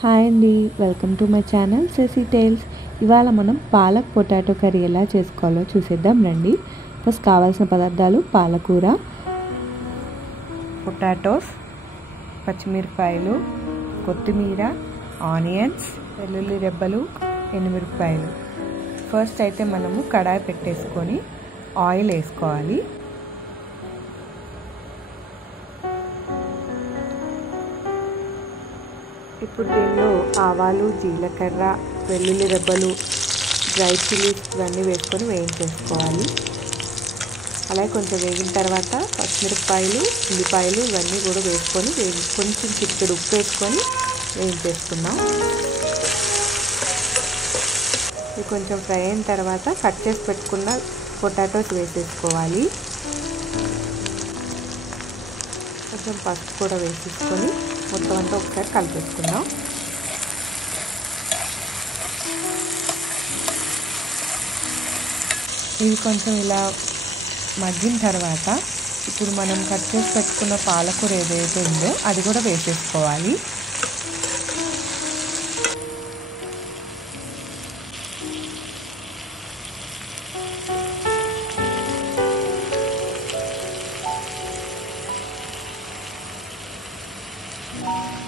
Hi అండి, welcome to my channel సెసీ tales. ఇవాళ మనం పాలక్ పొటాటో కర్రీ ఎలా చేసుకోవాలో చూసేద్దాం రండి. ఫస్ట్ కావాల్సిన పదార్థాలు: పాలకూర, పొటాటోస్, పచ్చిమిరపకాయలు, కొత్తిమీర, ఆనియన్స్, వెల్లుల్లి రెబ్బలు, ఎండుమిరపకాయలు. ఫస్ట్ అయితే మనము కడాయి పెట్టేసుకొని ఆయిల్ వేసుకోవాలి. ఇప్పుడు దీనిలో ఆవాలు, జీలకర్ర, వెల్లుల్లి రెబ్బలు, డ్రై చిల్లీస్ ఇవన్నీ వేసుకొని వేయించేసుకోవాలి. అలాగే కొంచెం వేగిన తర్వాత పచ్చిమిరపకాయలు, ఉల్లిపాయలు ఇవన్నీ కూడా వేసుకొని కొంచెం చిటికెడు ఉప్పు వేసుకొని వేయించేసుకుందాం. ఇది కొంచెం ఫ్రై అయిన తర్వాత కట్ చేసి పెట్టుకున్న పొటాటోస్ వేసేసుకోవాలి. కొంచెం పసుపు కూడా వేసేసుకొని మొత్తం అంతా ఒకసారి కలిపేసుకుందాం. ఇది కొంచెం ఇలా మగ్గిన తర్వాత ఇప్పుడు మనం కట్ చేసి పెట్టుకున్న పాలకూర ఏదైతే ఉందో అది కూడా వేసేసుకోవాలి.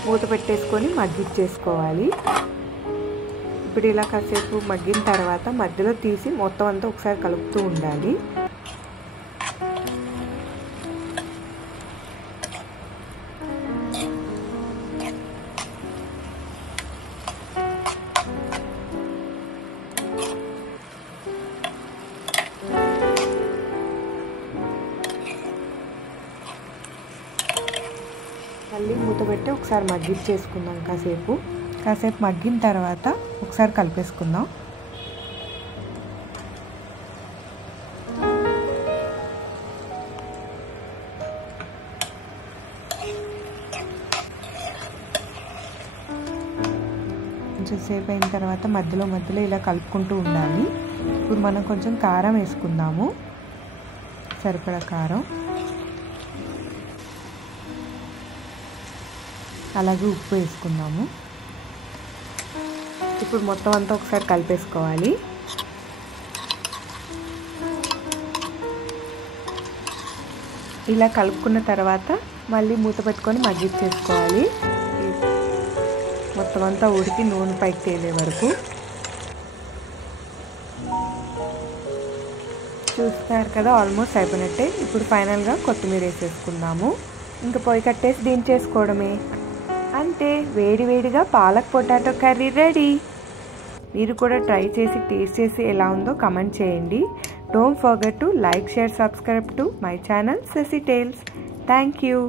మూత పెట్టేసుకొని మగ్గిచ్చేసుకోవాలి. ఇప్పుడు ఇలా కాసేపు మగ్గిన తర్వాత మధ్యలో తీసి మొత్తం అంతా ఒకసారి కలుపుతూ ఉండాలి. మళ్ళీ మూత పెట్టి ఒకసారి మగ్గిచ్చేసుకుందాం. కాసేపు మగ్గిన తర్వాత ఒకసారి కలిపేసుకుందాం. కొంచెం సేపు అయిన తర్వాత మధ్యలో ఇలా కలుపుకుంటూ ఉండాలి. ఇప్పుడు మనం కొంచెం కారం వేసుకుందాము, సరిపడా కారం, అలాగే ఉప్పు వేసుకుందాము. ఇప్పుడు మొత్తం అంతా ఒకసారి కలిపేసుకోవాలి. ఇలా కలుపుకున్న తర్వాత మళ్ళీ మూత పెట్టుకొని మగ్గిచ్చేసుకోవాలి. మొత్తం అంతా ఉడికి నూనె పైకి తేలే వరకు. చూస్తున్నారు కదా, ఆల్మోస్ట్ అయిపోయినట్టే. ఇప్పుడు ఫైనల్గా కొత్తిమీర వేసేసుకుందాము. ఇంకా పొయ్యి కట్టేసి దించేసుకోవడమే. అంతే, వేడివేడిగా పాలక్ పొటాటో కర్రీ రెడీ. మీరు కూడా ట్రై చేసి టేస్ట్ చేసి ఎలా ఉందో కమెంట్ చేయండి. Don't forget to like, share, subscribe to my channel సెసీ టేల్స్. Thank you.